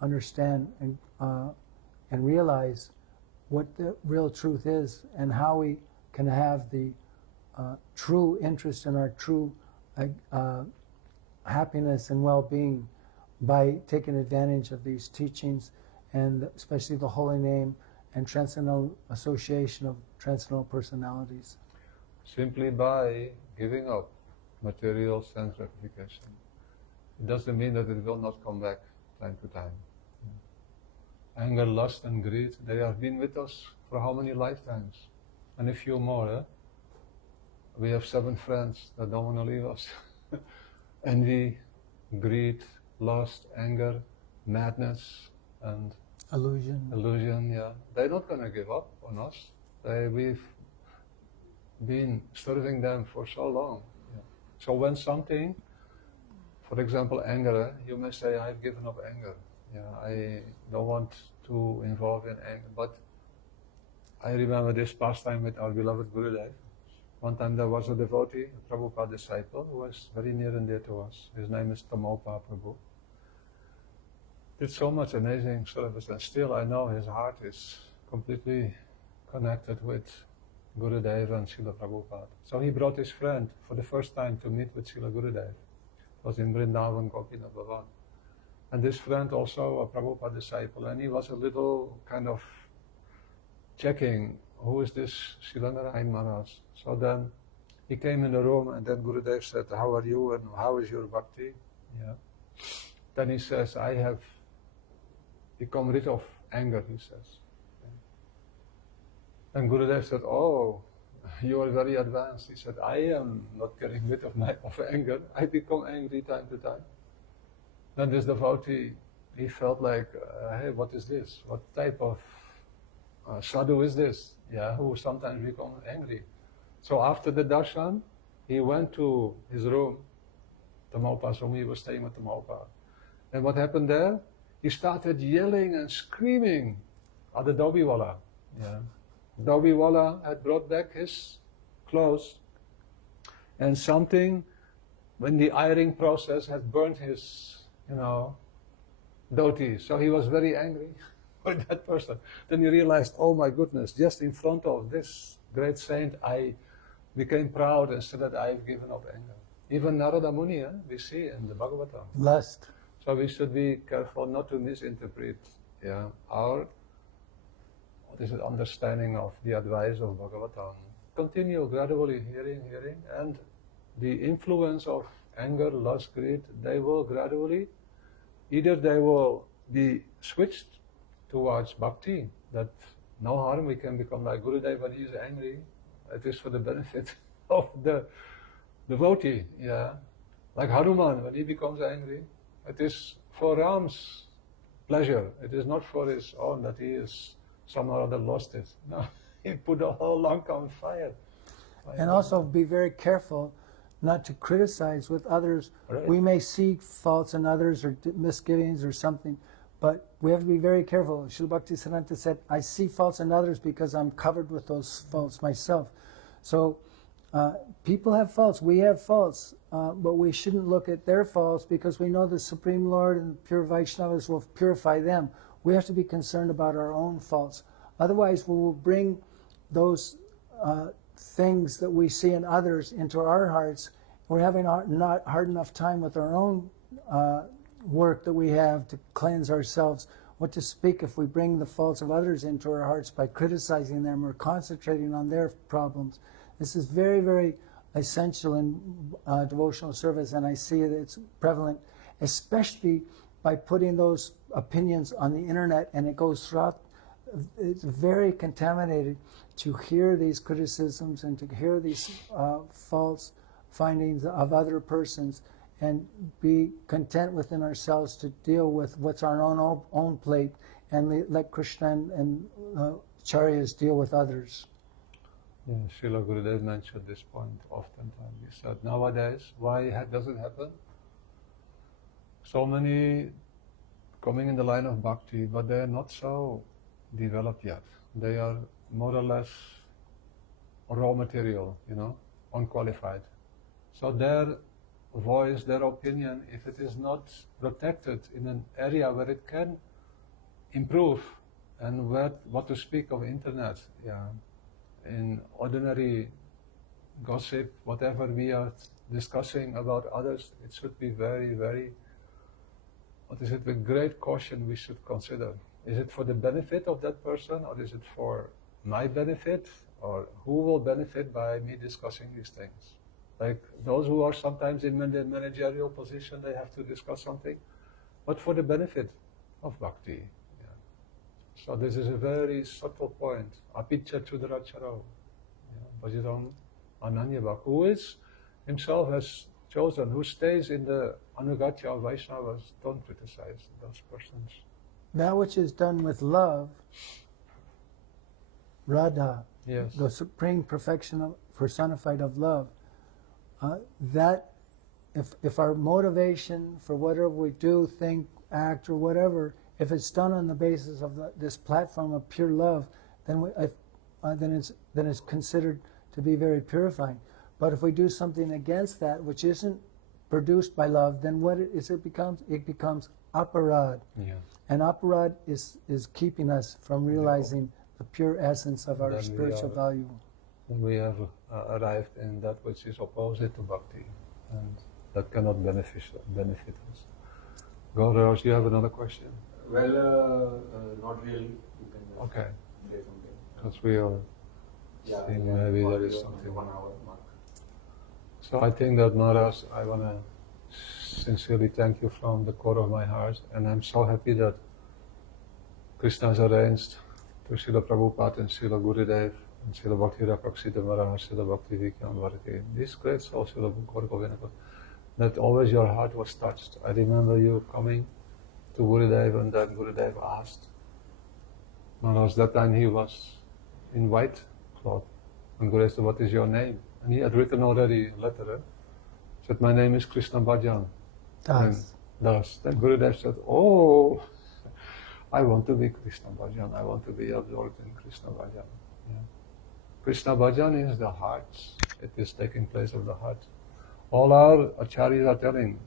understand and realize what the real truth is and how we can have the true interest in our true happiness and well-being by taking advantage of these teachings, and especially the holy name and transcendental association of transcendental personalities. Simply by giving up material sense gratification. It doesn't mean that it will not come back time to time. Anger, lust and greed, they have been with us for how many lifetimes? And a few more. Eh? We have 7 friends that don't want to leave us. Envy, greed, lust, anger, madness and illusion, yeah. They're not going to give up on us. We've been serving them for so long. Yeah. So when something, for example anger, you may say, I've given up anger. Yeah, I don't want to involve in anger. But I remember this pastime with our beloved Gurudev. One time there was a devotee, a Prabhupada disciple, who was very near and dear to us. His name is Tamopa Prabhu. Did so much amazing service, and still I know his heart is completely connected with Gurudev and Srila Prabhupada. So he brought his friend for the first time to meet with Srila Gurudev. It was in Vrindavan, Gopinath Bhavan. And this friend also a Prabhupada disciple, and he was a little kind of checking, who is this Srila Narayan Maharaj? So then he came in the room, and then Gurudev said, how are you and how is your bhakti? Yeah. Then he says, I have become rid of anger, he says. And Gurudev said, oh, you are very advanced. He said, I am not getting rid of anger. I become angry time to time. Then this devotee, he felt like, hey, what is this? What type of sadhu is this? Yeah, who sometimes becomes angry. So after the darshan, he went to his room, Tamopa's room. He was staying with Tamopa. And what happened there? He started yelling and screaming at the Dobiwala. Yeah. Dobiwala had brought back his clothes, and something, when the ironing process, had burnt his, dhoti. So he was very angry with that person. Then he realized, oh my goodness, just in front of this great saint, I became proud and said that I've given up anger. Even Narada Muni, we see in the Bhagavatam. Lust. So we should be careful not to misinterpret our understanding of the advice of Bhagavatam. Continue gradually hearing, and the influence of anger, lust, greed, they will gradually, either they will be switched towards bhakti, that no harm, we can become like Gurudev when he is angry. It is for the benefit of the devotee, Like Hanuman, when he becomes angry, it is for Ram's pleasure. It is not for his own that he is somehow or other lost it. No, he put the whole Lanka on fire. And also be very careful not to criticize with others. Right. We may see faults in others or misgivings or something, but we have to be very careful. Srila Bhaktisiddhanta said, I see faults in others because I'm covered with those faults myself. So people have faults, we have faults, but we shouldn't look at their faults because we know the Supreme Lord and the pure Vaishnavas will purify them. We have to be concerned about our own faults. Otherwise, we will bring those things that we see in others into our hearts. We're having not hard enough time with our own work that we have to cleanse ourselves. What to speak if we bring the faults of others into our hearts by criticizing them or concentrating on their problems. This is very, very essential in devotional service, and I see that it's prevalent, especially by putting those opinions on the internet, and it goes throughout it's very contaminated to hear these criticisms and to hear these false findings of other persons and be content within ourselves to deal with what's on our own plate and let Krishna and Acharyas deal with others. Yeah, Srila Gurudev mentioned this point oftentimes. He said, nowadays, why does it happen? So many coming in the line of bhakti, but they are not so developed yet. They are more or less raw material, unqualified. So their voice, their opinion, if it is not protected in an area where it can improve, and what to speak of internet, in ordinary gossip, whatever we are discussing about others, it should be very, very, with great caution we should consider. Is it for the benefit of that person, or is it for my benefit, or who will benefit by me discussing these things? Like those who are sometimes in the managerial position, they have to discuss something, but for the benefit of bhakti. So this is a very subtle point. Apicca chudaracharo. Bhajiram Ananyabhak, who is himself has chosen, who stays in the Anugatya of Vaishnavas, don't criticize those persons. That which is done with love, Radha, Yes. the supreme perfection personified of love, that if our motivation for whatever we do, think, act, or whatever, if it's done on the basis of this platform of pure love, then it's considered to be very purifying. But if we do something against that, which isn't produced by love, then what it becomes? It becomes aparad. Yeah. And aparad is keeping us from realizing the pure essence of our spiritual value. Then we have arrived in that which is opposite to bhakti, and that cannot benefit us. Gaurav, you have another question? Well, not really. You can just Okay. say something. Because we are seeing maybe there is something. 1 hour mark. So I think that Maharaj, I want to sincerely thank you from the core of my heart, and I'm so happy that Krishna has arranged to Srila Prabhupada and Srila Gurudev and Srila Bhakti Rapaksita Maharaj, Srila Bhakti Vikyam Bharati, this great soul, Srila Gaur Govinda, that always your heart was touched. I remember you coming to Gurudev, and then Gurudev asked Maharaj, that time he was in white cloth, and Gurudev said, what is your name? And he had written already a letter, said, my name is Krishna Bhajan. Das. Then Gurudev said, oh, I want to be Krishna Bhajan, I want to be absorbed in Krishna Bhajan. Yeah. Krishna Bhajan is the heart, it is taking place of the heart. All our acharyas are telling,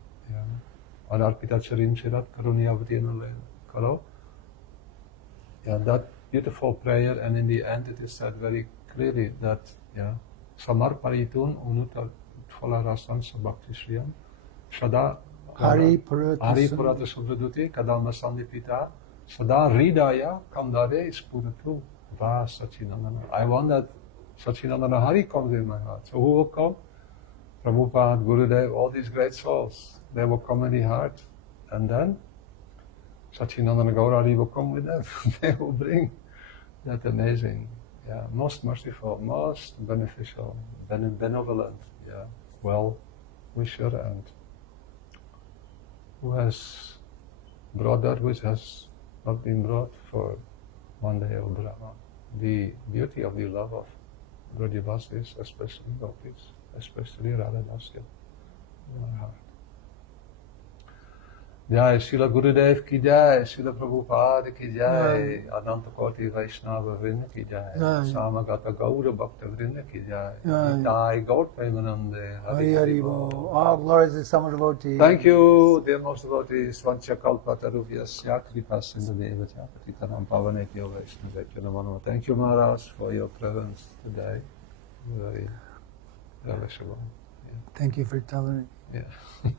Anarpita Charim Shirat Karuniyavati Karo. Yeah, that beautiful prayer, and in the end it is said very clearly that, Samarparitun Unuta Phalarasan Sabhakti Shriyam Sada Hari Purata Purata Subhaduti Kadama Sandipita Sada Hridaya Kandare Spuratu Va Sachinandana. I want that Sachinandana Hari comes in my heart. So who will come? Prabhupada, Gurudev, all these great souls, they will come in the heart, and then Sachinandana Gaurari will come with them. They will bring that amazing, most merciful, most beneficial, benevolent, well-wisher, and who has brought that which has not been brought for one day of Brahma. The beauty of the love of Brajabasis, especially Gopis, especially Radha Dasya in our heart. Jai Srila Gurudev ki Jai, Srila Prabhupada ki Jai, Ananta Koti Vaishnava Vrinda ki Jai, Samagata Gaura Bhakta Vrinda ki Jai, Jai Gaur Premanande, Hari Hari Bo. All glories to some devotees. Thank you, dear most devotees. Vancha Kalpa Tarubhyasya Kripa Sindhudevaccha Patitanam Pavanebhyo Vaishnavebhyo Namo Namo. Thank you, Maharaj, for your presence today. Very relishable. Thank you for telling me. Yeah.